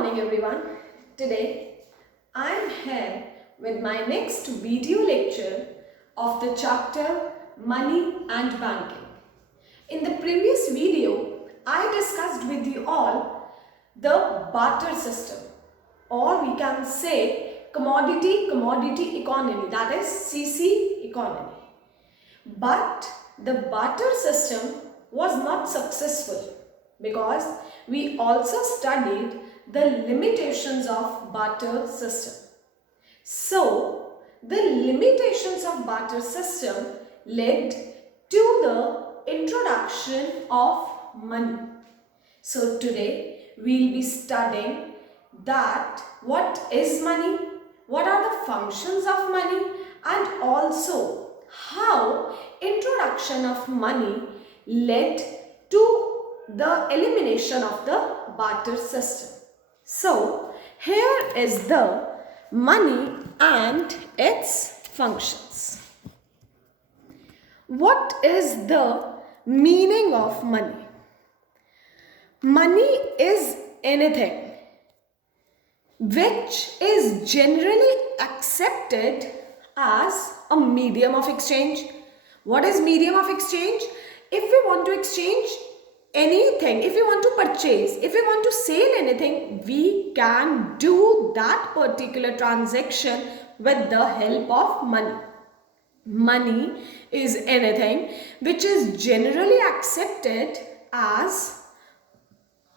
morning everyone. Today I am here with my next video lecture of the chapter Money and Banking. In the previous video I discussed with you all the barter system, or we can say commodity economy, that is CC economy. But the barter system was not successful because we also studied the limitations of barter system. So the limitations of barter system led to the introduction of money. So today we'll be studying that what is money, what are the functions of money, and also how introduction of money led to the elimination of the barter system. So here is the money and its functions. What is the meaning of money? Money is anything which is generally accepted as a medium of exchange. What is medium of exchange? If we want to exchange anything, if we want to purchase, if we want to sell anything, we can do that particular transaction with the help of money. Money is anything which is generally accepted as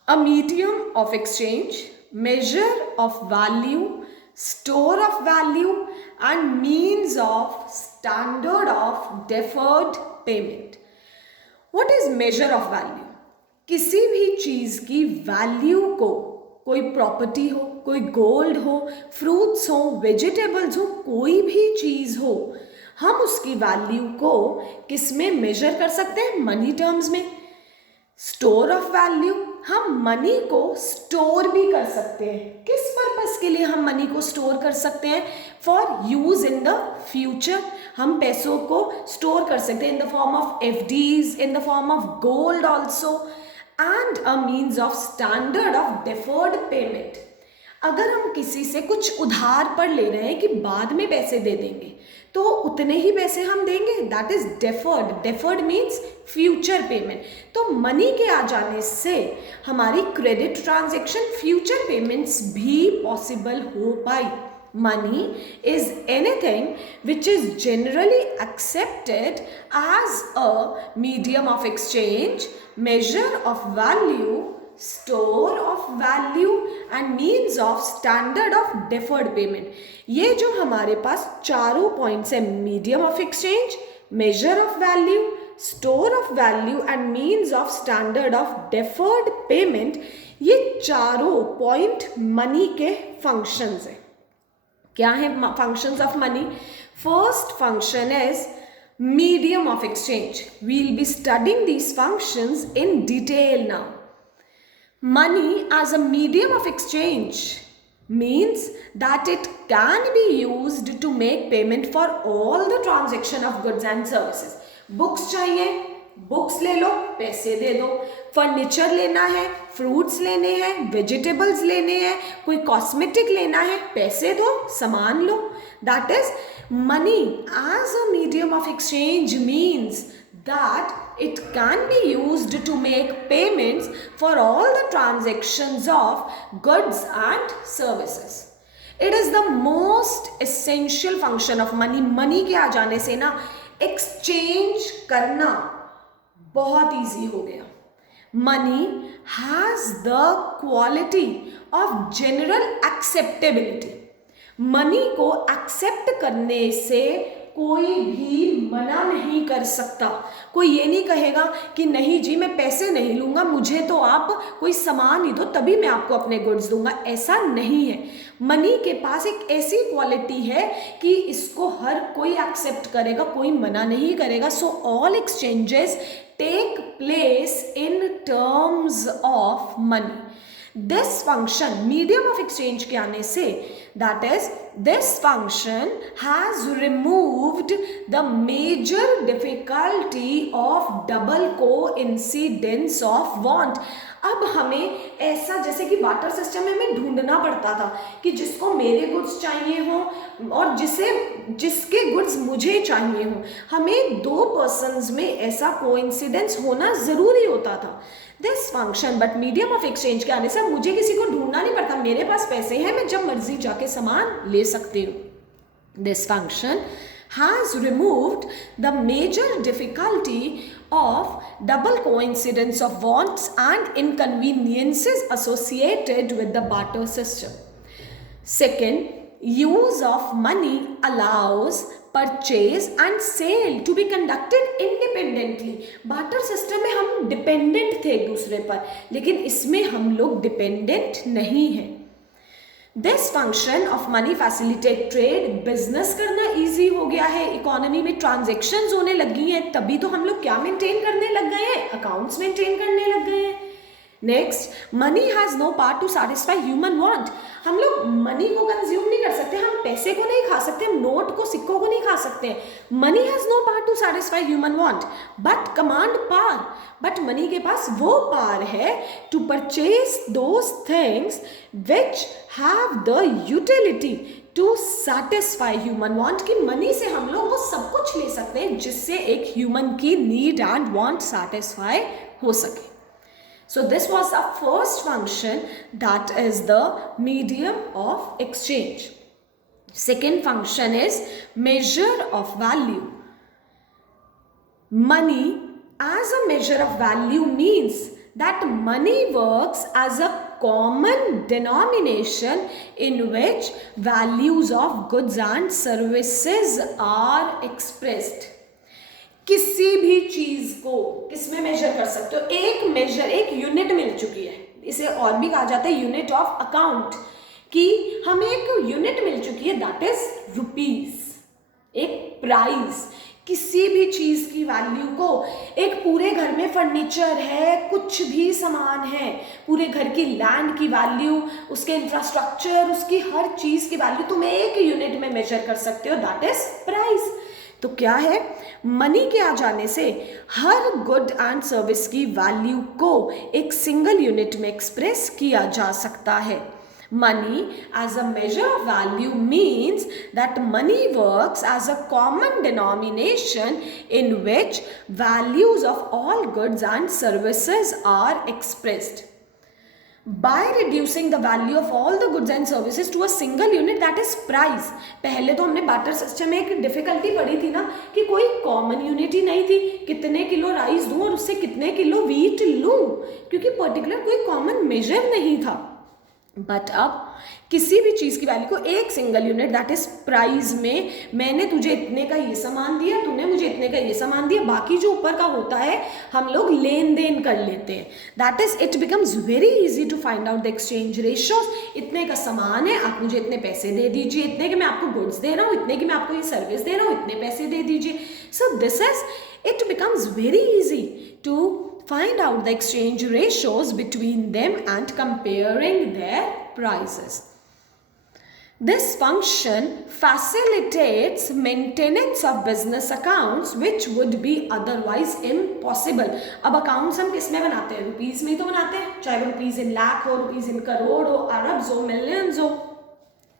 a medium of exchange, measure of value, store of value, and means of standard of deferred payment. What is measure of value? किसी भी चीज़ की value को, कोई property हो, कोई gold हो, fruits हो, vegetables हो, कोई भी चीज़ हो, हम उसकी वैल्यू को किस में मेजर कर सकते हैं? मनी टर्म्स में. स्टोर ऑफ वैल्यू, हम मनी को स्टोर भी कर सकते हैं. किस पर्पस के लिए हम मनी को स्टोर कर सकते हैं? For use in the future. हम पैसों को स्टोर कर सकते हैं in the form of FDs, in the form of gold also, and a means of standard of deferred payment. अगर हम किसी से कुछ उधार पर ले रहे हैं कि बाद में पैसे दे देंगे, तो उतने ही पैसे हम देंगे, that is deferred. Deferred means future payment. तो मनी के आ जाने से हमारी क्रेडिट ट्रांजैक्शन, फ्यूचर पेमेंट्स भी पॉसिबल हो पाई. Money is anything which is generally accepted as a medium of exchange, measure of value, store of value, and means of standard of deferred payment. ये जो हमारे पास चारों पॉइंट्स है, medium of exchange, measure of value, store of value and means of standard of deferred payment, ये चारों point money के functions हैं. क्या है functions of money? First function is medium of exchange. We will be studying these functions in detail now. Money as a medium of exchange means that it can be used to make payment for all the transaction of goods and services. Books चाहिए, books ले लो, पैसे दे दो. Furniture लेना है, fruits लेने हैं, vegetables लेने हैं, कोई कॉस्मेटिक लेना है, पैसे दो, सामान लो. That is money as a medium of exchange means that it can be used to make payments for all the transactions of goods and services. It is the most essential function of money. Money के आ जाने से ना exchange करना बहुत easy हो गया. Money has the quality of general acceptability. Money को accept करने से कोई भी मना नहीं कर सकता. कोई ये नहीं कहेगा कि नहीं जी मैं पैसे नहीं लूँगा, मुझे तो आप कोई सामान ही दो तभी मैं आपको अपने गुड्स दूंगा. ऐसा नहीं है. मनी के पास एक ऐसी क्वालिटी है कि इसको हर कोई एक्सेप्ट करेगा, कोई मना नहीं करेगा. So all exchanges take place in terms of money. This function medium of exchange के आने से, that is this function has removed the major difficulty of double coincidence of want. अब हमें ऐसा जैसे कि बार्टर सिस्टम में हमें ढूंढना पड़ता था कि जिसको मेरे गुड्स चाहिए हो और जिसके गुड्स मुझे चाहिए हो, हमें दो पर्सन्स में ऐसा कोइंसिडेंस होना ज़रूरी होता था। This function but medium of exchange के आने से मुझे किसी को ढूंढना नहीं पड़ता, मेरे पास पैसे हैं, मैं जब मर्जी जाके सामान ले सकती हूँ। This function has removed the major difficulty of double coincidence of wants and inconveniences associated with the barter system. Second, use of money allows purchase and sale to be conducted independently. barter system में हम dependent थे एक दूसरे पर, लेकिन इसमें हम लोग dependent नहीं हैं। This function of money facilitate trade, business करना इजी हो गया है, इकोनॉमी में ट्रांजेक्शन्स होने लगी हैं, तभी तो हम लोग क्या मेंटेन करने लग गए हैं, अकाउंट्स मेंटेन करने लग गए हैं। Next, money has no part to satisfy human want. हम लोग मनी को कंज्यूम नहीं कर सकते, हम पैसे को नहीं खा सकते, हम नोट को, सिक्कों को नहीं खा सकते। Money has no part to satisfy human want but command power, but money के पास वो पावर है to purchase those things which have the utility to satisfy human want, कि मनी से हम लोग वो सब कुछ ले सकते हैं जिससे एक ह्यूमन की नीड एंड वांट सैटिस्फाई हो सके। So this was the first function, that is the medium of exchange. Second function is measure of value. Money as a measure of value means that money works as a common denomination in which values of goods and services are expressed. किसी भी चीज को किसमें major कर सकते हो, एक major, एक यूनिट मिल चुकी है, इसे और भी कहा जाता है यूनिट ऑफ अकाउंट, कि हमें एक यूनिट मिल चुकी है, दैट इज रुपीज, एक प्राइस। किसी भी चीज की वैल्यू को, एक पूरे घर में फर्नीचर है, कुछ भी सामान है, पूरे घर की लैंड की वैल्यू, उसके इंफ्रास्ट्रक्चर, उसकी हर चीज की वैल्यू तुम एक यूनिट में मेजर कर सकते हो, दैट इज प्राइस। तो क्या है, मनी के आ जाने से हर गुड एंड सर्विस की वैल्यू को एक सिंगल यूनिट में एक्सप्रेस किया जा सकता है। Money as a measure of value means that money works as a common denomination in which values of all goods and services are expressed by reducing the value of all the goods and services to a single unit, that is price। पहले तो हमने barter system में एक difficulty पड़ी थी ना, कि कोई कॉमन यूनिट ही नहीं थी, कितने किलो राइस दूं और उससे कितने किलो वीट लूं, क्योंकि पर्टिकुलर कोई कॉमन मेजर नहीं था। बट अब किसी भी चीज़ की वैल्यू को एक single unit, that is price में, मैंने तुझे इतने का ये सामान दिया, तूने मुझे इतने का ये सामान दिया, बाकी जो ऊपर का होता है हम लोग लेन देन कर लेते हैं, that is it becomes very easy to find out the exchange ratios. इतने का सामान है, आप मुझे इतने पैसे दे दीजिए, इतने के मैं आपको गुड्स दे रहा हूँ, इतने की मैं आपको ये सर्विस दे रहा हूँ, इतने पैसे दे दीजिए। So this is, it becomes very easy to find out the exchange ratios between them and comparing their prices. This function facilitates maintenance of business accounts which would be otherwise impossible. अब accounts हम किस में बनाते हैं, rupees में ही तो बनाते हैं, चाहे वो रुपीज इन लाख हो, रुपीज इन करोड़ हो, अरब्स हो, मिलियंस हो।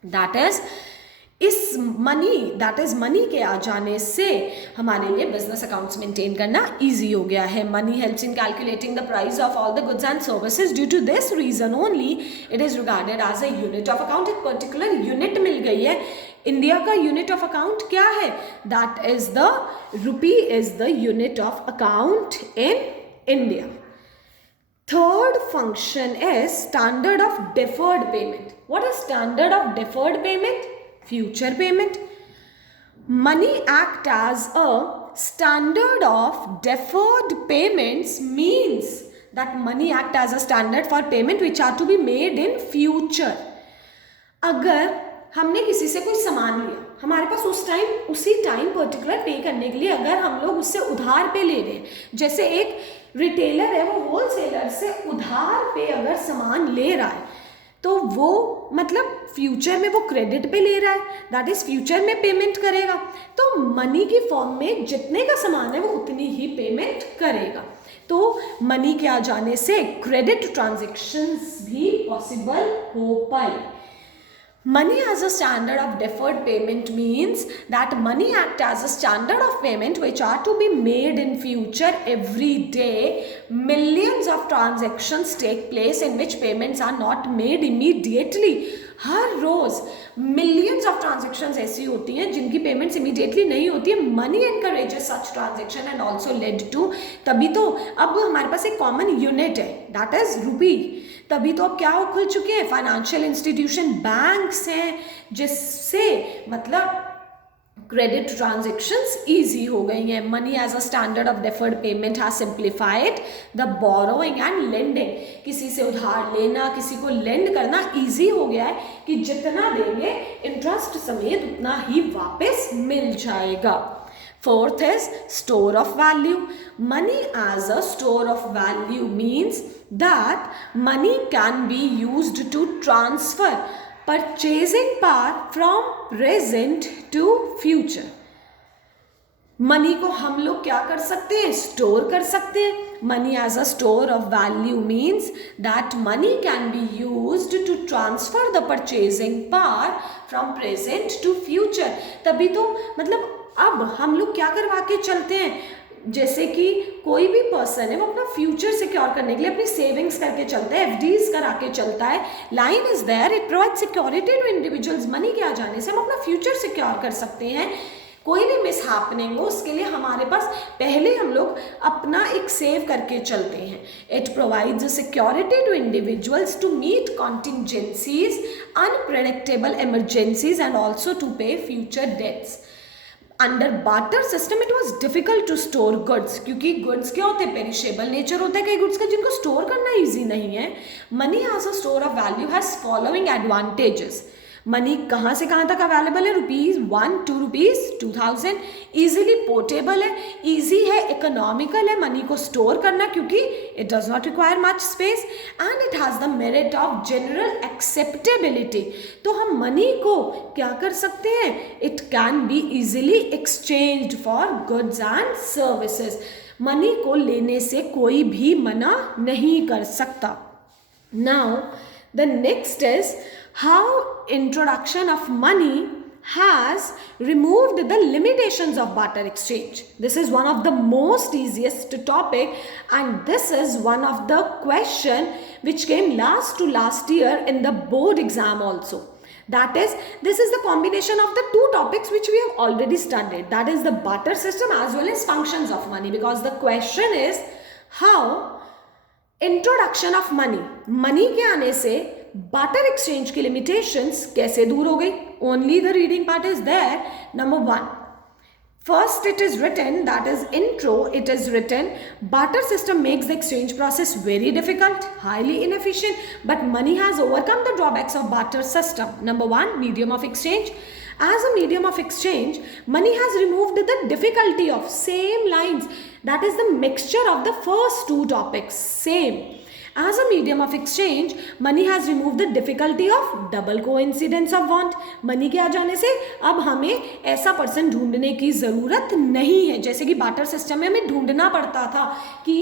दैट इज, इस मनी, दैट इज मनी के आ जाने से हमारे लिए बिजनेस अकाउंट्स मेंटेन करना इजी हो गया है। Money helps in calculating the price of all the goods and services. Due to this reason only it is regarded as a unit of account. एक पर्टिकुलर यूनिट मिल गई है। India का unit of account क्या है, that is the rupee is the unit of account in India. Third function is standard of deferred payment. What is standard of deferred payment? Future payment. Money act as a standard of deferred payments means that money act as a standard for payment which are to be made in future. अगर हमने किसी से कोई सामान लिया, हमारे पास उसी time particular पे करने के लिए अगर हम लोग उससे उधार पे ले रहे हैं, जैसे एक रिटेलर है वो होलसेलर से उधार पे अगर सामान ले रहा है, तो वो मतलब फ्यूचर में वो क्रेडिट पे ले रहा है, दैट इज फ्यूचर में पेमेंट करेगा। तो मनी की फॉर्म में जितने का सामान है वो उतनी ही पेमेंट करेगा। तो मनी के आ जाने से क्रेडिट ट्रांजेक्शन्स भी पॉसिबल हो पाए. Money as a standard of deferred payment means that money act as a standard of payment which are to be made in future. Every day millions of transactions take place in which payments are not made immediately. हर रोज millions of transactions ऐसी होती हैं जिनकी payments immediately नहीं होती है. Money encourages such transaction and also lead to, तभी तो अब हमारे पास एक कॉमन यूनिट है दैट इज रूपी. तभी तो अब क्या हो खुल चुके हैं फाइनेंशियल इंस्टीट्यूशन, बैंक्स हैं, जिससे मतलब क्रेडिट ट्रांजेक्शन्स ईजी हो गई हैं. Money as a standard of deferred payment has simplified the borrowing and lending. किसी से उधार लेना, किसी को लेंड करना ईजी हो गया है कि जितना देंगे इंटरेस्ट समेत उतना ही वापस मिल जाएगा. Fourth is store of value. Money as a store of value means that money can be used to transfer purchasing power from present to future. Money को हम लोग क्या कर सकते हैं, स्टोर कर सकते हैं. Money as a store of value means that money can be used to transfer the purchasing power from present to future. तभी तो मतलब अब हम लोग क्या करवा के चलते हैं, जैसे कि कोई भी पर्सन है वो अपना फ्यूचर सिक्योर करने के लिए अपनी सेविंग्स करके चलता है, एफडीज करा के चलता है. Line is there, it provide security to individuals. Money के आ जाने से हम अपना फ्यूचर सिक्योर कर सकते हैं. कोई भी मिस हैपनिंग हो उसके लिए हमारे पास पहले हम लोग अपना एक सेव करके चलते हैं. It provides security to individuals to meet contingencies, unpredictable emergencies and also to pay future debts. Under barter system it was difficult to store goods, क्योंकि गुड्स क्या होते हैं, पेरिशेबल नेचर होता है कई गुड्स का जिनको स्टोर करना ईजी नहीं है. Money as a store of value has following advantages. Money कहाँ से कहाँ तक अवेलेबल है, ₹1 to ₹2000. ईजिली पोर्टेबल है, ईजी है, इकोनॉमिकल है मनी को स्टोर करना क्योंकि it does not require much space and it has the merit of general acceptability. तो हम मनी को क्या कर सकते हैं, it can be easily exchanged for goods and services. Money को लेने से कोई भी मना नहीं कर सकता. Now the next is how introduction of money has removed the limitations of barter exchange. This is one of the most easiest topic and this is one of the question which came last year in the board exam also. That is, this is the combination of the two topics which we have already studied. That is the barter system as well as functions of money, because the question is how introduction of money के आने से barter exchange की limitations कैसे दूर हो गई. Only the reading part is there. Number 1, first it is written, that is intro, it is written barter system makes the exchange process very difficult, highly inefficient, but money has overcome the drawbacks of barter system. Number 1, medium of exchange. As a medium of exchange, money has removed the difficulty of, same lines, that is the mixture of the first two topics, same. As a medium of exchange, money has removed the difficulty of double coincidence of want. Money के आ जाने से अब हमें ऐसा person ढूंढने की ज़रूरत नहीं है. जैसे कि बार्टर सिस्टम में हमें ढूंढना पड़ता था कि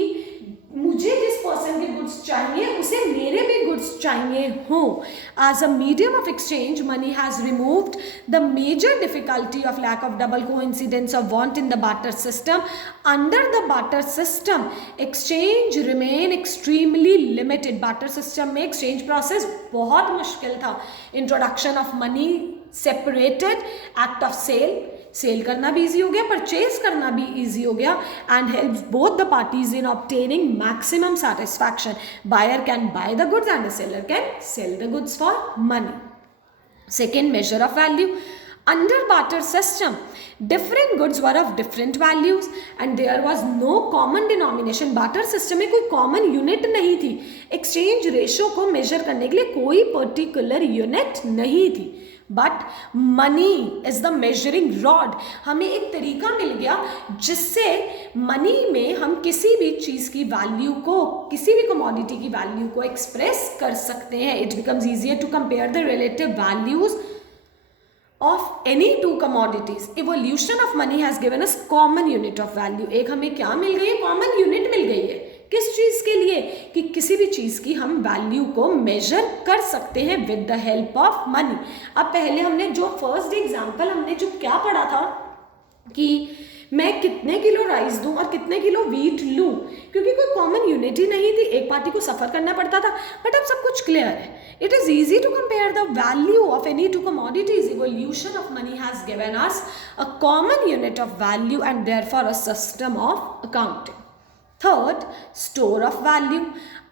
मुझे जिस पर्सन के गुड्स चाहिए उसे मेरे भी गुड्स चाहिए हो. As a medium of exchange, money has removed the major difficulty of lack of double coincidence of want in the barter system. Under the barter system exchange remain extremely limited. Barter system में exchange process बहुत मुश्किल था. Introduction of money separated act of sale करना भी easy हो गया, purchase करना भी ईजी हो गया and helps both the parties in obtaining maximum satisfaction. Buyer can buy the goods and the seller can sell the goods for money. Second, measure of value. Under barter system, different goods were of different values and there was no common denomination. barter system में कोई common unit नहीं थी. exchange ratio को measure करने के लिए कोई particular unit नहीं थी. But money is the measuring rod. हमें एक तरीका मिल गया जिससे मनी में हम किसी भी चीज़ की वैल्यू को, किसी भी कमोडिटी की वैल्यू को एक्सप्रेस कर सकते हैं. It becomes easier to compare the relative values of any two commodities. Evolution of money has given us common unit of value. एक हमें क्या मिल गई है, कॉमन यूनिट मिल गई है किस चीज़ के लिए? कि किसी भी चीज़ की हम वैल्यू को मेजर कर सकते हैं with the help of money. अब पहले हमने जो फर्स्ट एग्जाम्पल हमने जो क्या पढ़ा था कि मैं कितने किलो राइस दूं और कितने किलो वीट लूं, क्योंकि कोई कॉमन यूनिट ही नहीं थी, एक पार्टी को सफ़र करना पड़ता था। बट अब सब कुछ क्लियर है। It is easy to compare the value of any two commodities. Evolution of money has given us a common unit of value and therefore a system of accounting. Third, store of value.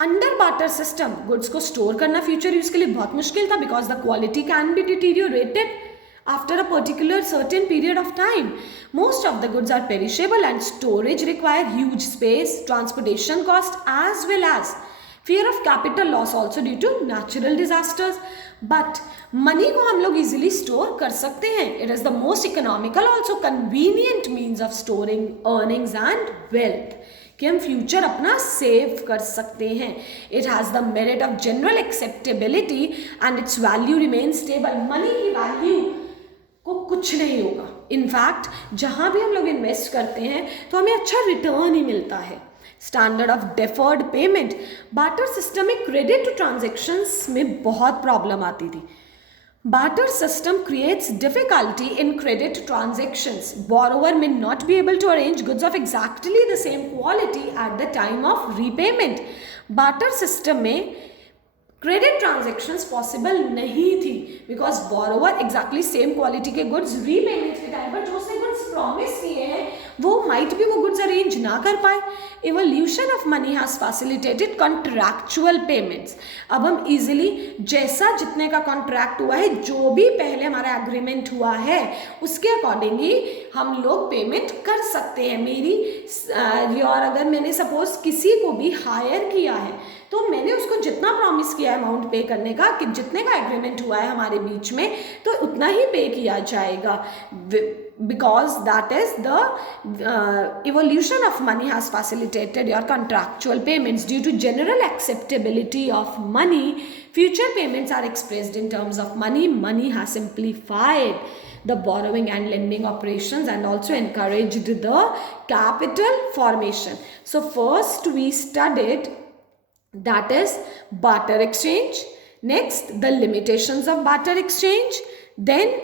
Under barter system, goods को store करना future use के लिए बहुत मुश्किल था because the quality can be deteriorated after a particular certain period of time. Most of the goods are perishable and storage require huge space, transportation cost as well as fear of capital loss also due to natural disasters. But money को हम लोग easily store कर सकते हैं. It is the most economical also convenient means of storing earnings and wealth कि हम future अपना save कर सकते हैं. It has the merit of general acceptability and its value remains stable. Money की वैल्यू को कुछ नहीं होगा. इनफैक्ट जहाँ भी हम लोग इन्वेस्ट करते हैं तो हमें अच्छा रिटर्न ही मिलता है. Standard of deferred payment. Barter system में क्रेडिट टू ट्रांजेक्शन्स में बहुत प्रॉब्लम आती थी. Barter system creates difficulty in credit transactions. Borrower may not be able to arrange goods of exactly the same quality at the time of repayment. Barter system में credit transactions possible नहीं थी because borrower exactly same quality के goods repayment के time पर जो उसने goods promise किए हैं वो माइट भी वो गुड्स अरेंज ना कर पाए. Evolution of money has facilitated contractual payments. अब हम इजीली जैसा जितने का कॉन्ट्रैक्ट हुआ है, जो भी पहले हमारा एग्रीमेंट हुआ है उसके अकॉर्डिंग ही हम लोग पेमेंट कर सकते हैं. मेरी और अगर मैंने सपोज किसी को भी हायर किया है तो मैंने उसको जितना प्रॉमिस किया है अमाउंट पे करने का, कि जितने का एग्रीमेंट हुआ है हमारे बीच में, तो उतना ही पे किया जाएगा. because that is the evolution of money has facilitated your contractual payments. Due to general acceptability of money, future payments are expressed in terms of money. Money has simplified the borrowing and lending operations and also encouraged the capital formation. So first we studied that is barter exchange. Next, the limitations of barter exchange. Then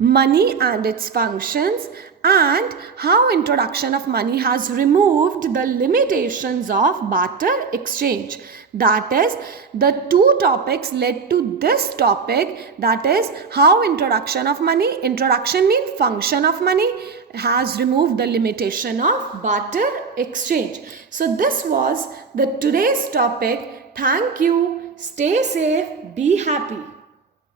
money and its functions, and how introduction of money has removed the limitations of barter exchange. That is, the two topics led to this topic, that is how introduction of money, introduction means function of money, has removed the limitation of barter exchange. So this was the today's topic. Thank you. Stay safe. Be happy.